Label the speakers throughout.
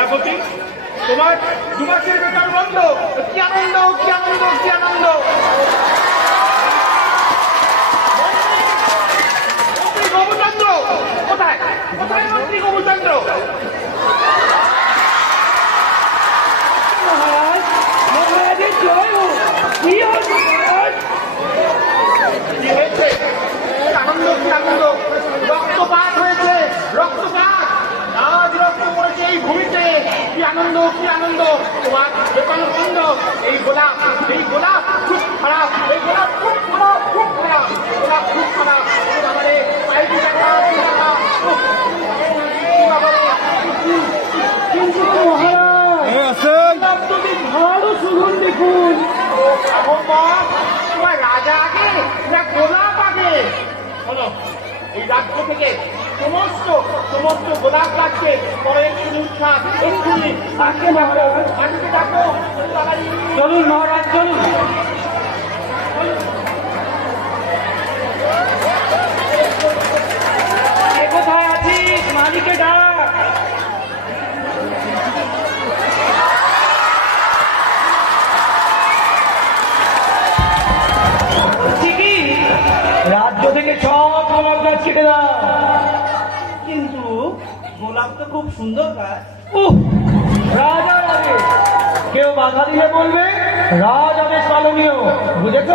Speaker 1: সেনাপতি তোমার দু মাসের বেতন বন্ধ। কি আনন্দ কি আনন্দ কি আনন্দ। মন্ত্রী কোথায়? কোথায় মন্ত্রী গোবুচন্দ্র
Speaker 2: মহারাজের জয় কি হয়েছে?
Speaker 1: আনন্দ কি আনন্দ? রক্তপাত হয়েছে রক্তপাত। রক্ত পড়েছে এই ভূমিতে। কি আনন্দ কি আনন্দ? তোমার বন্ধ। এই গোলাপ এই গোলাপ খুব খারাপ এই গোলাপ খুব খারাপ খুব খারাপ গোলাপ খুব খারাপ।
Speaker 2: কিন্তু মহারাজ তুমি ভালো সুগন্ধি ফুল
Speaker 1: তোমার রাজা আগে না গোলাপ আগে? শোনো এই রাজ্য থেকে সমস্ত সমস্ত গোলাপ গাছকে পরে এক্ষুনি উৎসাহ এক্ষুনি
Speaker 2: আজকে মহারাজ
Speaker 1: আজকে ডাকো।
Speaker 2: চলুন মহারাজ চলুন।
Speaker 3: তো খুব সুন্দর
Speaker 2: রাজা কেউ বাধা দিলে বলবে? রাজ আদেশ পালনীয় বুঝেছ?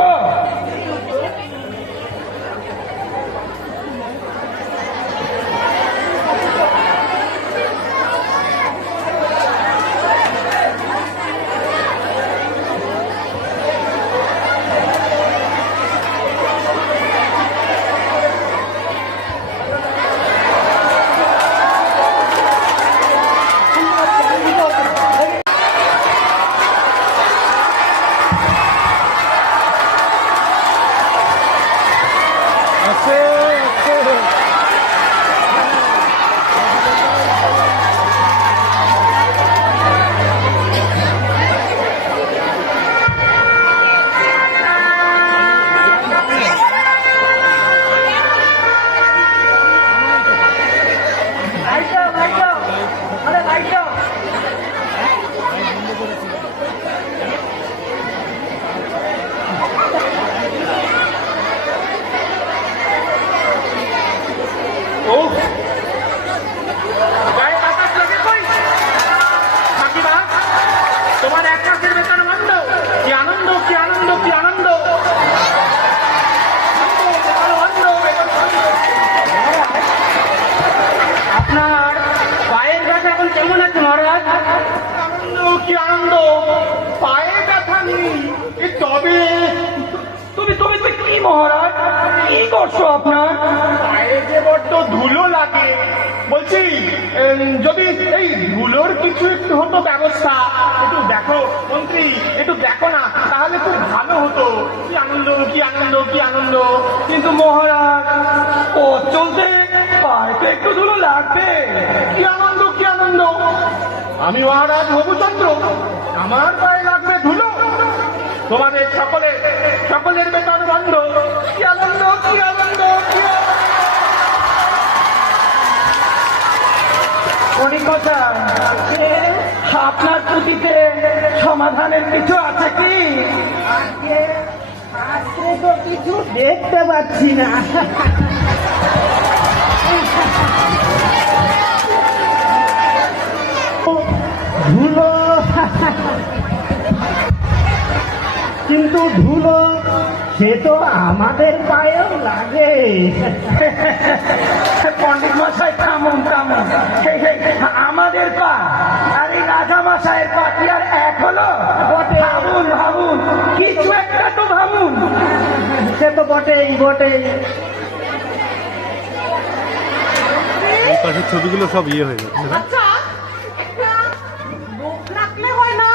Speaker 1: ও কিছু একটু হতো ব্যবস্থা। একটু দেখো, মন্ত্রী, একটু দেখো না, তাহলে খুব ভালো হতো। কি আনন্দ কি আনন্দ কি আনন্দ।
Speaker 2: কিন্তু মহারাজ, ও চলতে পায়ে একটু ধুলো লাগবে।
Speaker 1: কি আনন্দ কি আনন্দ। আমি মহারাজ হবুচন্দ্র, আমার পায়ে লাগবে ধুলো। তোমাদের সকলে, সকলের বেতন বন্ধ। কি আনন্দ কি আনন্দ কি আনন্দ।
Speaker 2: কলিকতা আপনার পুঁথিতে সমাধানের কিছু আছে কি?
Speaker 3: তো কিছু দেখতে পাচ্ছি না। ধুলো। কিন্তু ধুলো সে তো আমাদের পায়েও লাগে।
Speaker 2: পণ্ডিত মশাই এই, এই, আমাদের পা। রাজা মশাইয়ের পা আর এক হলো?
Speaker 3: বটে।
Speaker 2: ভাবুন ভাবুন কিছু একটা তো ভাবুন
Speaker 3: সে তো বটেই বটেই।
Speaker 4: এই পাশের ছবিগুলো সব ইয়ে হয়ে যাচ্ছে
Speaker 5: আচ্ছা একটা লোক রাখলে হয় না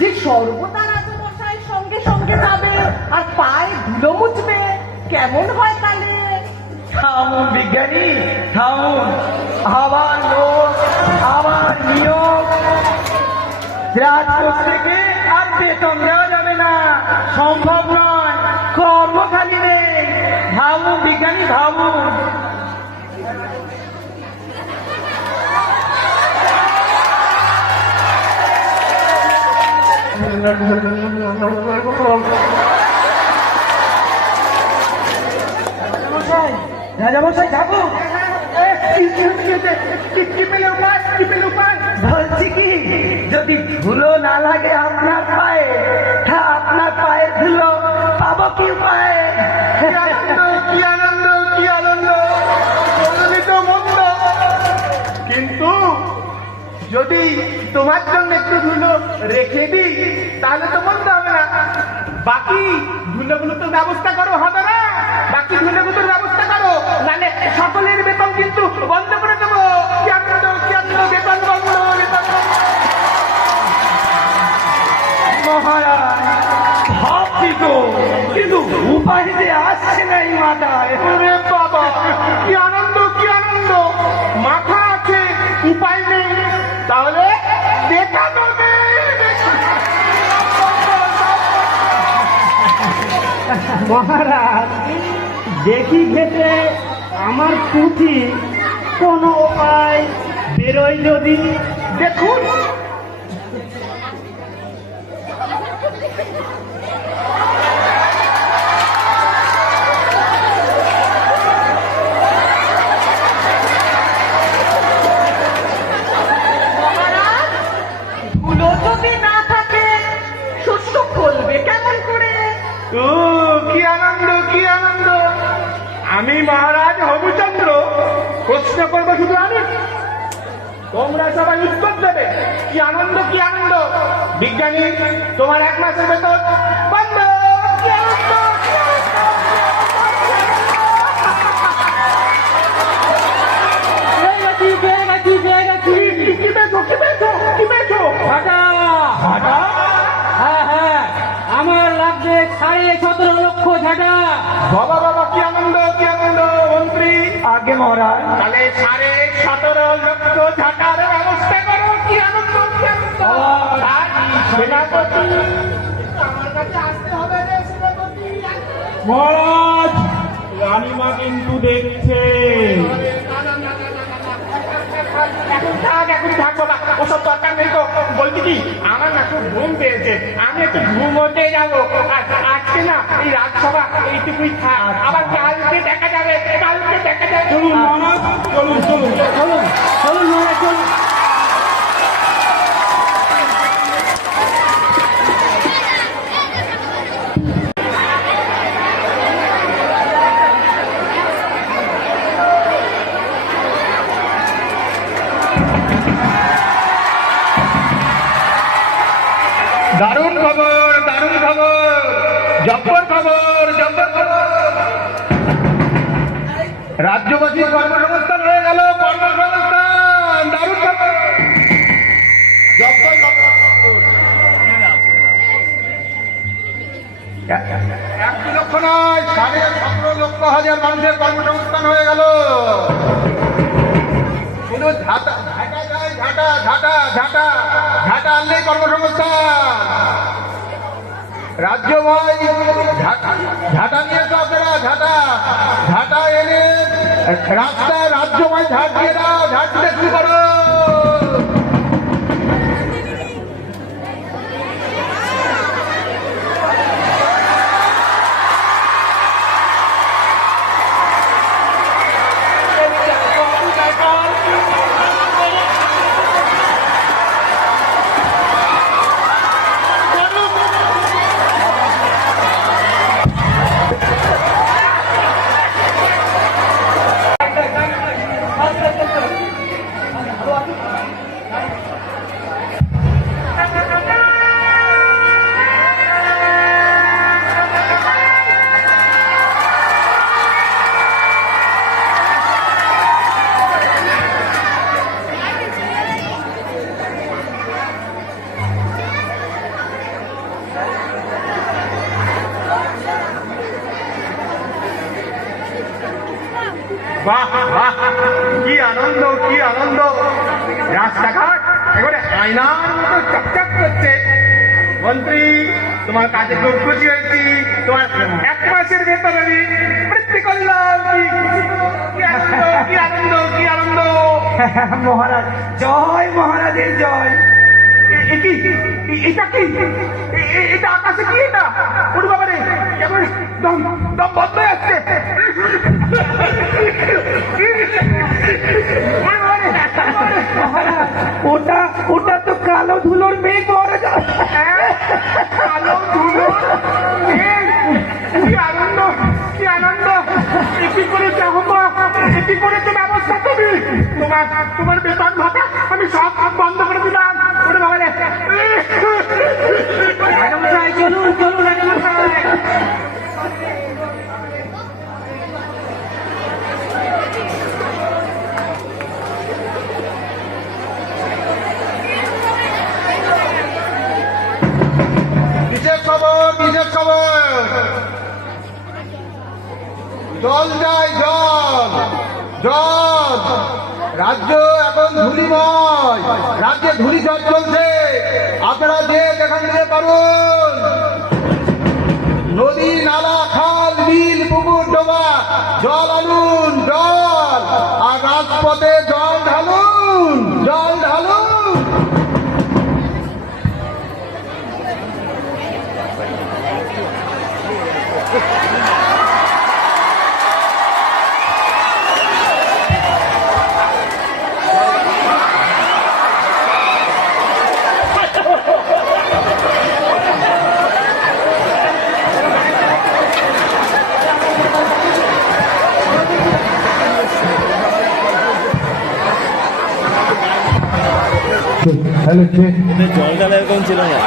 Speaker 5: যে সর্বদা রাজমশাইয়ের সঙ্গে সঙ্গে যাবে আর পায়ে ধুলো মুছবে কেমন হয় তাহলে?
Speaker 2: থামুন বিজ্ঞানী, থামুন। আবার লোক, আবার নিয়োগ। থেকে আর বেতন দেওয়া যাবে না। সম্ভব নয়। কর্মখালি নেই। ভাবুন বিজ্ঞানী, ভাবুন। রাজামশাই যাব
Speaker 1: পেলে উপায়
Speaker 2: বলছি কি, যদি ধুলো না লাগে আপনার পায়ে, তা আপনার পায়ে ধুলো পাবো কি পায়ে
Speaker 1: কি আনন্দ কি আনন্দ মন্দ কিন্তু যদি তোমার জন্য একটু ধুলো রেখে দিই, তাহলে তো মন্দ হবে না। বাকি ধুলোগুলো তো ব্যবস্থা করো, হবে না? বাকি ব্যবস্থা করো। নালে সকলের বেতন কিন্তু বন্ধ করে দেবো। কি আনন্দ কি বেতন বন্ধ।
Speaker 2: মহারাজ ভাবছি তো কিন্তু উপায় যে আসছে না এই মাথায়।
Speaker 1: বাবা কি আনন্দ কি আনন্দ। মাথা আছে উপায় নেই। তাহলে দেখা দেবে
Speaker 3: মহারাজ দেখি ক্ষেত্রে আমার পুঁথি কোনো উপায় বেরোয় যদি।
Speaker 1: দেখুন। বিজ্ঞানী তোমার এক মাসের বেতন বন্ধ।
Speaker 3: হ্যাঁ হ্যাঁ। আমার লাগবে সাড়ে সতেরো লক্ষ ঝাঁটা
Speaker 1: বাবা বাবা কি আনন্দ কি আনন্দ মন্ত্রী।
Speaker 2: আগে মহারাজ।
Speaker 1: তাহলে সাড়ে সতেরো লক্ষ ঝাঁটার
Speaker 4: মহারাজ রানীমা কিন্তু দেখছে।
Speaker 1: এখন থাক এখন থাকব না ওসব দরকার নেই তো। বলছি কি আমার না খুব ঘুম পেয়েছে। আমি একটু ঘুমোতে যাব। আর আজকে না এই রাজসভা এইটুকুই থাক। আবার কালকে দেখা যাবে কালকে দেখা যাবে।
Speaker 4: চলুন মহারাজ চলুন চলুন।
Speaker 3: চলুন চলুন মহারাজ চলুন।
Speaker 1: জব্বর খবর জব্বর খবর। কর্মসংস্থান হয়ে গেল, কর্মসংস্থান, দারুণ খবর। এক লক্ষ নয়, সাড়ে সতেরো লক্ষ হাজার মানুষের কর্মসংস্থান হয়ে গেল। শুধু ঝাঁটা ঝাঁটা ঝাঁটা ঝাঁটা ঝাঁটা আনলেই কর্মসংস্থান। রাজ্য ভাই ঝাঁটা নিয়ে তো আপনারা ঝাঁটা ঝাঁটা এনে রাস্তায় রাজ্য ভাই ঝাঁট দিয়ে দাও ঝাঁট শুরু করো। মাসের বেতন বৃত্তি করলাম কি আনন্দ কি আনন্দ
Speaker 2: মহারাজ জয় মহারাজের জয়।
Speaker 1: এটা কি? এটা আকাশে কি এটা? ওর
Speaker 2: বাবারে ওটা ওটা তো কালো ধুলোর মেয়ে মেঘ মহারাজ।
Speaker 1: হ্যাঁ, কালো ধুলোর কি আনন্দ কি আনন্দ? এটি করেছে আহ্বান এটি করেছে ব্যবস্থা তুমি তোমার তোমার বেতন ভাতা আমি সব বন্ধ করে দিলাম। ওরে বাবা রে।
Speaker 2: চলুন চলুন
Speaker 1: কিসের খবর কিসের খবর। জল যায় জল জল রাজ্য এখন ধুলিময় রাজ্যে ধুলি ঝড় চলছে। আপনারা যে যেখান থেকে পারুন নদী, নালা খাল বিল পুকুর ডোবা জল আনুন জল আর রাজপথে জল ঢালুন জল ঢালুন
Speaker 4: এতে জল ঢালা এরকম ছিল না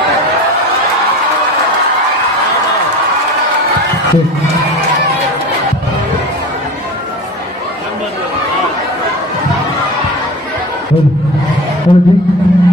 Speaker 1: নৌকা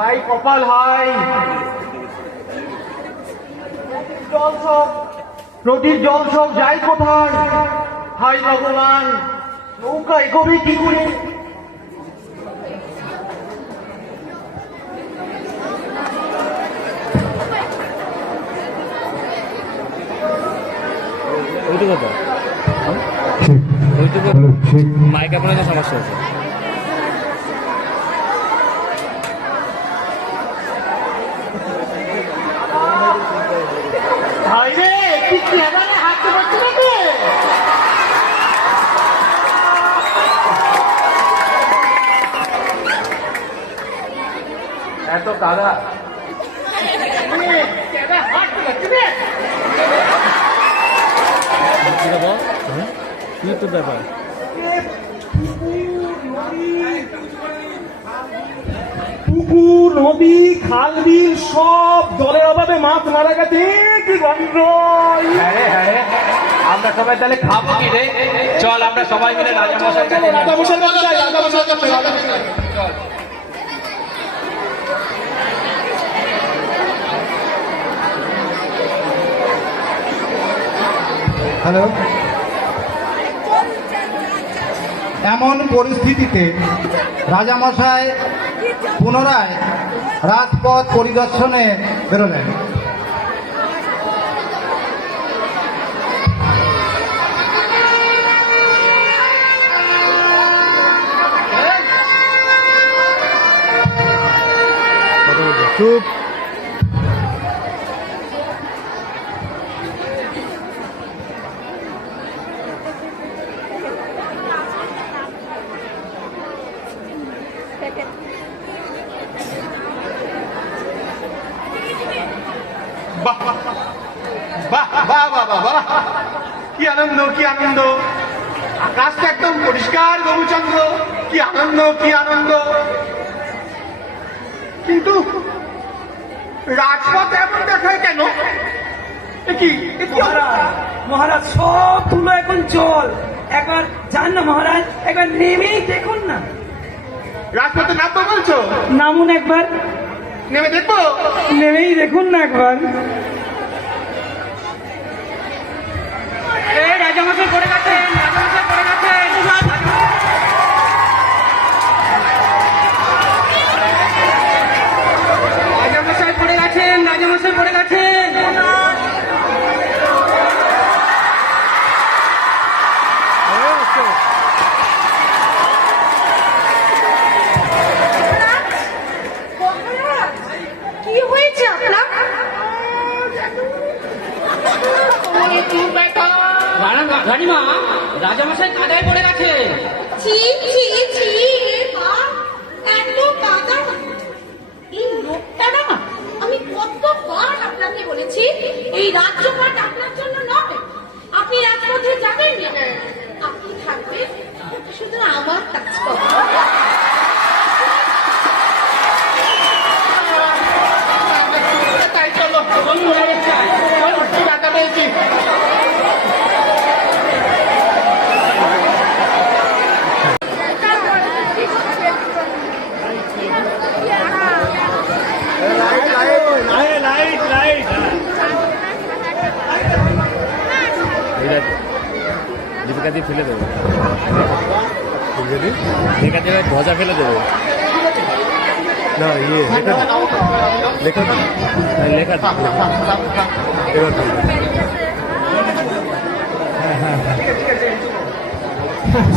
Speaker 1: হাই কপাল হাই। জল সব নদীর জল সব যাই কোথায়? হাই ভগবান নৌকা এগোবে কি করে?
Speaker 4: ওইটুকু তো। ওইটুকু মাইক আপনার সমস্যা আছে
Speaker 1: ভাই রে কি ক্যামেরা হাঁটতে পারছে নাকি
Speaker 4: কি তো ব্যাপার
Speaker 3: পুকুর নদী খাল বিল সব জলের অভাবে মাছ মারা গেছে। কি গন্ধ।
Speaker 1: আমরা সবাই তাহলে খাব কি রে? চল আমরা সবাই মিলে রাজামশাই
Speaker 3: রাজামশাই কাছে যাই, রাজামশাই কাছে যাই।
Speaker 6: হ্যালো এমন পরিস্থিতিতে রাজামশাই পুনরায় রাজপথ পরিদর্শনে বেরোলেন।
Speaker 4: চুপ।
Speaker 1: কি আনন্দ কি আনন্দ। আকাশটা একদম পরিষ্কার গৌরচন্দ্র কি আনন্দ কি আনন্দ। কিন্তু রাজপথ এমন দেখায় কেন? কি
Speaker 2: মহারাজ মহারাজ সব ধুলো এখন জল। একবার যান না মহারাজ একবার নেমেই দেখুন না।
Speaker 1: রাজপথে নামবো বলছো?
Speaker 3: নামুন একবার।
Speaker 1: নেমে দেখব?
Speaker 3: নেমেই দেখুন না একবার।
Speaker 7: রাজামশাই পড়ে গেছেন রাজামশাই পড়ে গেছেন রাজামশাই পড়ে গেছেন রাজামশাই পড়ে গেছেন
Speaker 5: কি হয়েছে আপনার
Speaker 7: রানীমা রাজামশাই কাদায় পড়ে গেছে
Speaker 8: ছি ছি ছি রে মা এত কাদা এই লোকটা না আমি কতবার আপনাকে বলেছি এই রাজ্যপাট আপনার জন্য নয় আপনি রাজপথে যাবেন না আপনি থাকবেন শুধু আমার কাজ করবেন
Speaker 1: তাই চলো চলো কি টাকা পেয়েছি
Speaker 4: লাইট লাইট দীপিকা দিয়ে ফেলে দেবো দীপিকা ফেলে দেবো। না ইয়ে লেখা লেখা হ্যাঁ, লেখা এবার ফেলবে।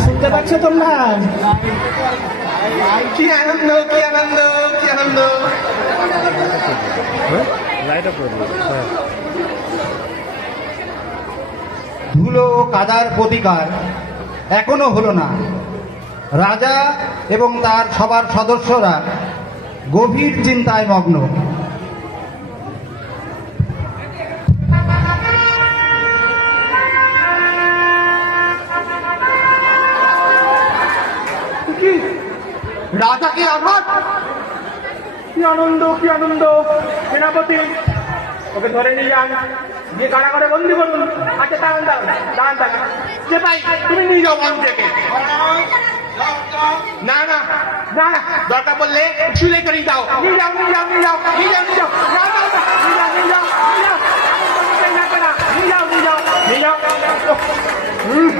Speaker 3: শুনতে পাচ্ছ তোমরা?
Speaker 1: কি আনন্দ কি আনন্দ কি আনন্দ?
Speaker 4: হ্যাঁ? লাইট অফ করে হ্যাঁ।
Speaker 6: ধুলো কাদার প্রতিকার এখনও হলো না। রাজা এবং তার সবার সদস্যরা গভীর চিন্তায় মগ্ন।
Speaker 1: রাজাকে আঘাত
Speaker 3: কি আনন্দ কি আনন্দ? সেনাপতি, ওকে ধরে নিয়ে যান। গিয়ে কারাগারে বন্দি করুন। আচ্ছা দাঁড়ান দাঁড়ান দাঁড়ান দাঁড়ান।
Speaker 1: যে ভাই, তুমি নিয়ে যাও মন থেকে না না না না দরকার পড়লে শুলে করে দাও
Speaker 3: নিয়ে যাও নিয়ে যাও নিয়ে যাও নিয়ে যাও নিয়ে যাও না, না, না, নিয়ে যাও নিয়ে যাও নিয়ে যাও নিয়ে যাও নিয়ে যাও নিয়ে যাও নিয়ে যাও হুম।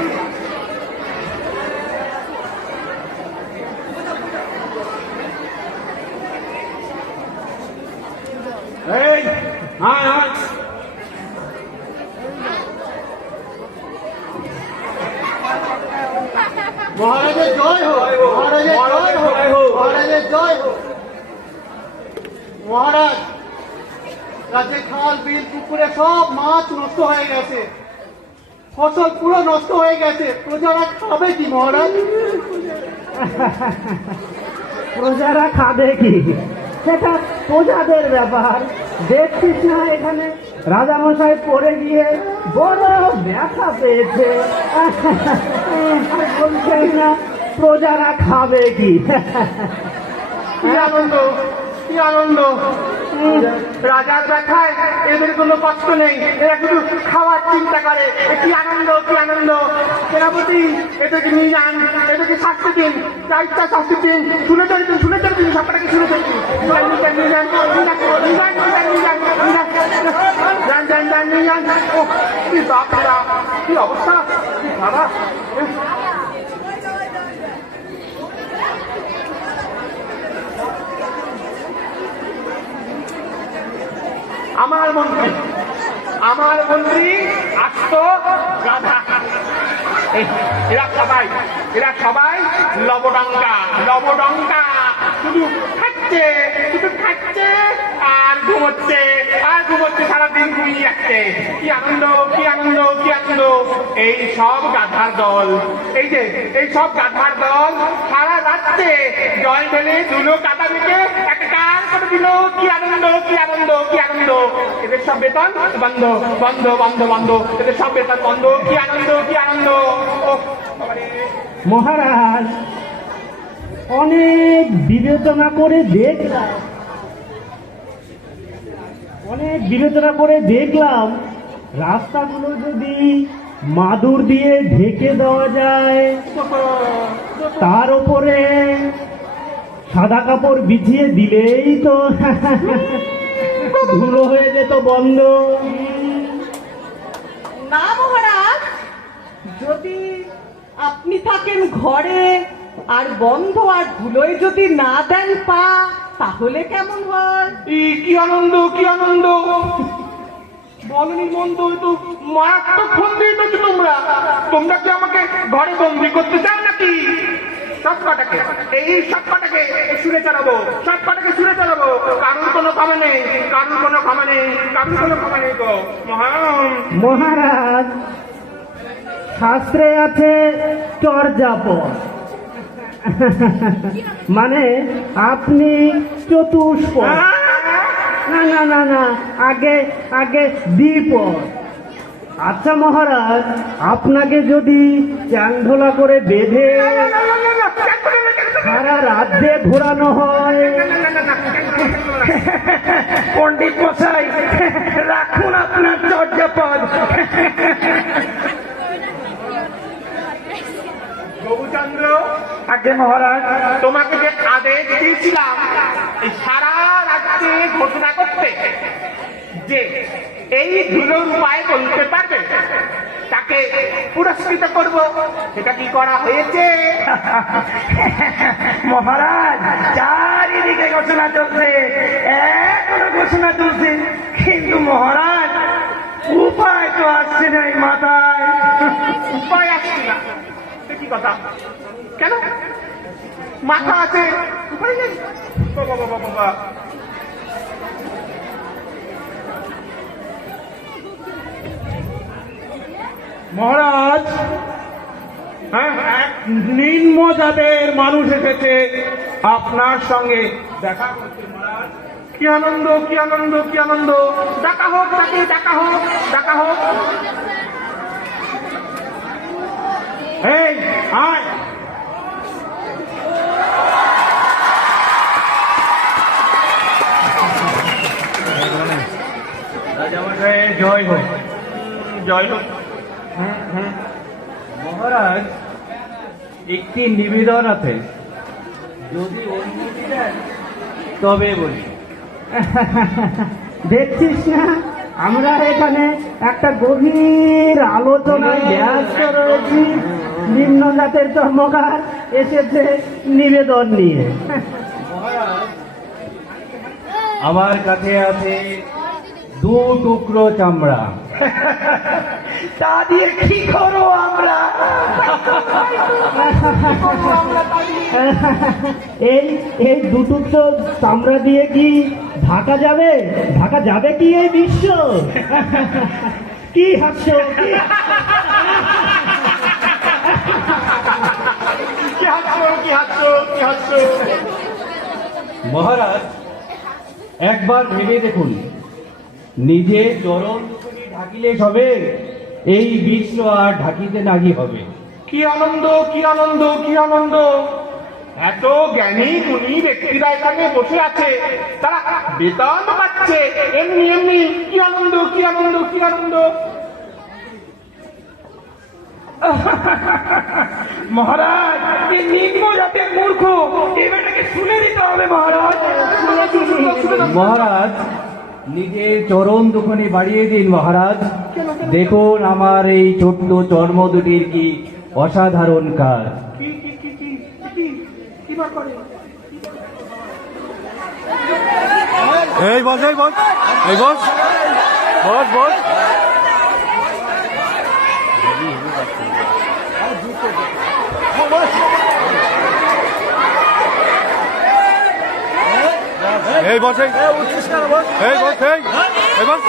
Speaker 3: এই আয় আয়
Speaker 1: মহারাজের জয় হোক মহারাজের জয় হোক মহারাজের জয় হোক। মহারাজ রাজ্যে খাল বিল পুকুরে সব মাছ নষ্ট হয়ে গেছে। ফসল পুরো নষ্ট হয়ে গেছে। প্রজারা খাবে কি মহারাজ?
Speaker 9: প্রজারা খাবে কি? সেটা প্রজাদের ব্যাপার। দেখছিস না এখানে? রাজামশাই পড়ে গিয়ে বড় ব্যথা পেয়েছে। আর বলছেন না প্রজারা খাবে কি?
Speaker 1: কি আনন্দ? কি আনন্দ? রাজার দেখায় এদের কোনো কষ্ট নেই। এরা শুধু খাওয়ার চিন্তা করে। কি আনন্দ কি আনন্দ? সেনাপতি এদেরকে নিয়ে যান? এদেরকে শাস্তি দিন? যা ইচ্ছা শাস্তি দিন। শুনে চলে দিন শুনে চলে দিন সবটাকে শুনে চলে দিন নিয়ে যান, নিয়ে ও কি অবস্থা? কি খারাপ আমার মন্ত্রী আমার মন্ত্রী আসত গাধা। এরা সবাই এরা সবাই লবডঙ্কা লবডঙ্কা। শুধু খাচ্ছে শুধু খাচ্ছে আর ঘুমোচ্ছে আর ঘুমোচ্ছে সারাদিন ঘুমিয়ে যাচ্ছে। কি আনন্দ কি আনন্দ কি আনন্দ। এই সব গাধার দল। এই যে, এই সব গাধার দল সারা রাত্রে জল ঢেলে ধুলো কাদা মেখে একটা কার কি আনন্দ কি আনন্দ কি আনন্দ। এদের সব বেতন বন্ধ বন্ধ এদের সব বেতন বন্ধ। কি আনন্দ কি আনন্দ।
Speaker 9: মহারাজ অনেক বিবেচনা করে দেখলাম। অনেক বিবেচনা করে দেখলাম, রাস্তাগুলো যদি মাদুর দিয়ে ঢেকে দেওয়া যায়, তার উপরে সাদা কাপড় বিছিয়ে দিলেই তো ধুলো হয়ে যেত বন্ধ।
Speaker 5: না মহারাজ, যদি আপনি থাকেন ঘরে আর বন্ধ আর ধুলোয় যদি না দেন পা তাহলে কেমন হয়?
Speaker 1: কি আনন্দ কি আনন্দ? বলনি মন্দ তো মারাত্মক তো তোমরা। তোমরা কি আমাকে ঘরে বন্দি করতে চাও নাকি? সব কটাকে এই সব কটাকে সুরে চালাবো সব কটাকে সুরে চালাবো। কারুর কোনো ক্ষমা নেই কোনো ক্ষমা নেই কোনো ক্ষমা নেই গো। মহান
Speaker 9: মহারাজ শাস্ত্রে আছে চর্যাপদ মানে আপনি চতুষ্পদ। না না না না আগে আগে দ্বিপদ। আচ্ছা মহারাজ আপনাকে যদি চ্যাংধোলা করে বেঁধে সারা রাজ্যে ঘোরানো হয়।
Speaker 2: পণ্ডিত মশাই রাখুন আপনার চর্যাপদ।
Speaker 1: প্রভুচন্দ্র
Speaker 2: আগে মহারাজ
Speaker 1: তোমাকে যে আদেশ দিয়েছিলাম সারা রাজ্যে ঘোষণা করতে যে এই ধুলোর উপায় বলতে পারবে তাকে পুরস্কৃত করব সেটা কি করা হয়েছে?
Speaker 2: মহারাজ চারিদিকে ঘোষণা চলছে এখনও ঘোষণা চলছে কিন্তু মহারাজ উপায় তো আসছে না এই মাথায়।
Speaker 1: উপায় আসছে না। সে কথা? কেন? মাথা আছে। উপায় নেই। বাবা বাবা মহারাজ হ্যাঁ নিম্ন জাতের মানুষ এসেছে আপনার সঙ্গে দেখা কি আনন্দ কি আনন্দ কি আনন্দ। ডাকা হোক তাকে ডাকা হোক ডাকা হোক। এই আয়
Speaker 2: জয় হোক
Speaker 1: জয় হোক
Speaker 2: মহারাজ একটি নিবেদন আছে। যদি অনুমতি দেন তবে বলি।
Speaker 9: দেখছিস না? আমরা এখানে একটা গভীর আলোচনায় ব্যস্ত রয়েছি। নিম্ন জাতের চর্মকার এসেছে নিবেদন নিয়ে।
Speaker 2: আমার কাছে আছে দু টুকরো চামড়া। তা দিয়ে কি করো আমরা?
Speaker 9: এই এই দুটো তো চামড়া দিয়ে কি ঢাকা যাবে? ঢাকা যাবে কি এই বিশ্ব? কি হাস্য কি
Speaker 1: কি হাসছো কি হাসছো কি হাসছো
Speaker 2: মহারাজ, একবার ভেবে দেখুন। নিজে চরণ ঢাকিলে সবে, এই বিশ্ব আর ঢাকিতে নাগি হবে।
Speaker 1: কি আনন্দ কি আনন্দ কি আনন্দ। এত জ্ঞানী গুণী ব্যক্তিরা এখানে বসে আছে। তারা বেতন পাচ্ছে। এমনি এমনি, কি আনন্দ কি আনন্দ কি আনন্দ।
Speaker 2: মহারাজ কি নিম্ন জাতের মূর্খ শুনে দিতে হবে মহারাজ। মহারাজ নিজের চরণ দুখানি বাড়িয়ে দিন মহারাজ। দেখুন আমার এই ছোট্ট চর্ম দুটির কি অসাধারণ কাজ।
Speaker 4: এই বস এই বস এই বস। বস বস। এই বস এই এই বস এই এই বস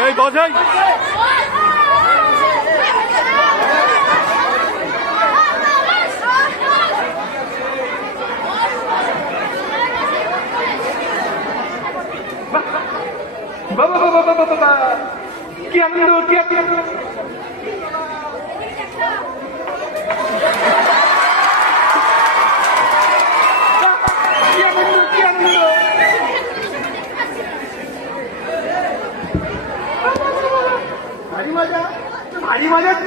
Speaker 4: এই বস এই
Speaker 1: বাবা বাবা বাবা বাবা কি আনন্দ কি আনন্দ হাড়ি বাজাচ্ছ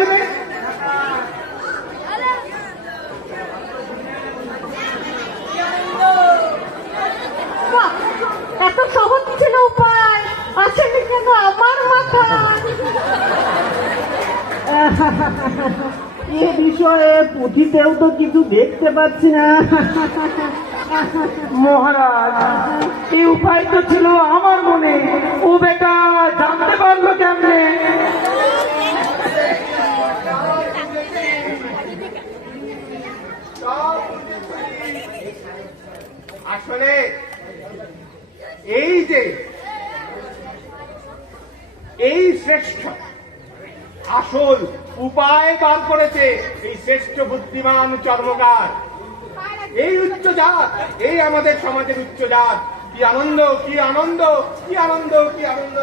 Speaker 1: এত সহজ ছিল
Speaker 5: উপায়। আসেনি কেন আমার মাথা?
Speaker 9: এ বিষয়ে পুঁথিতেও তো কিছু দেখতে পাচ্ছি না।
Speaker 2: মহারাজ এই উপায় তো ছিল আমার মনে। ও বেটা জানতে পারল কেমনে?
Speaker 1: আসলে এই যে, এই শ্রেষ্ঠ আসল উপায় বার করেছে এই শ্রেষ্ঠ বুদ্ধিমান চর্মকার। এই উচ্চ জাত, এই আমাদের সমাজের উচ্চ জাত। কি আনন্দ কি আনন্দ কি আনন্দ কি আনন্দ।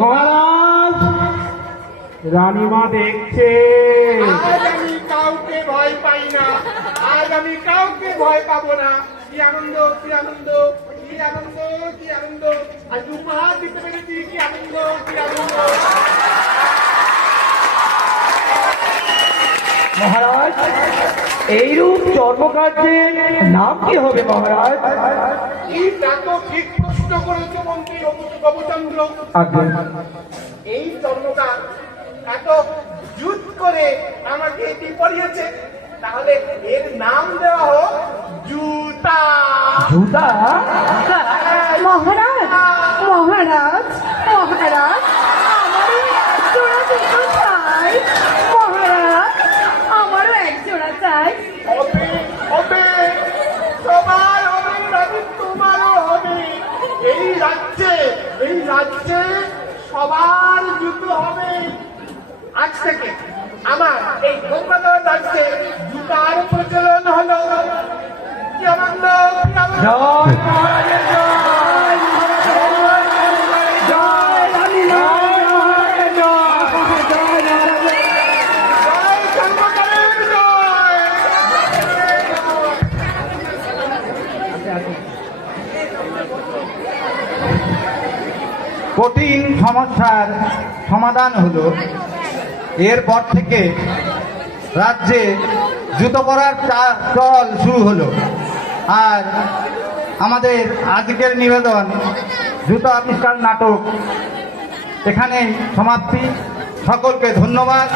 Speaker 3: মহারাজ! রানীমা দেখছে।
Speaker 1: আজ আমি কাউকে ভয় পাই না। আজ আমি কাউকে ভয় পাবো না। কি আনন্দ কি আনন্দ কি আনন্দ কি আনন্দ। আজ উপহার দিতে পেরেছি কি আনন্দ কি আনন্দ।
Speaker 2: মহারাজ এইরূপ চর্মকার্যের নাম কি হবে মহারাজ?
Speaker 1: এইটা তো ঠিক প্রশ্ন করেছে মন্ত্রী বাবুচন্দ্র এই চর্মকার এত জুত করে আমাকে এটি পড়িয়েছে তাহলে এর নাম দেওয়া হোক জুতা।
Speaker 2: জুতা?
Speaker 5: মহারাজ মহারাজ মহারাজ আমারও এক জোড়া জুতো চাই। মহারাজ আমারও এক চাই।
Speaker 1: হবে হবে। সবার হবে তোমারও হবে। এই রাজ্যে এই রাজ্যে সবার জুতো হবে। আজ থেকে আমার এই গঙ্গাধর রাজ্যে জুতার প্রচলন হলো। আনন্দ
Speaker 2: মহারাজের জয়
Speaker 6: কঠিন সমস্যার সমাধান হলো। এরপর থেকে রাজ্যে জুতো পরার চল শুরু হলো। আর আমাদের আজকের নিবেদন জুতো আবিষ্কার নাটক এখানে সমাপ্তি। সকলকে ধন্যবাদ।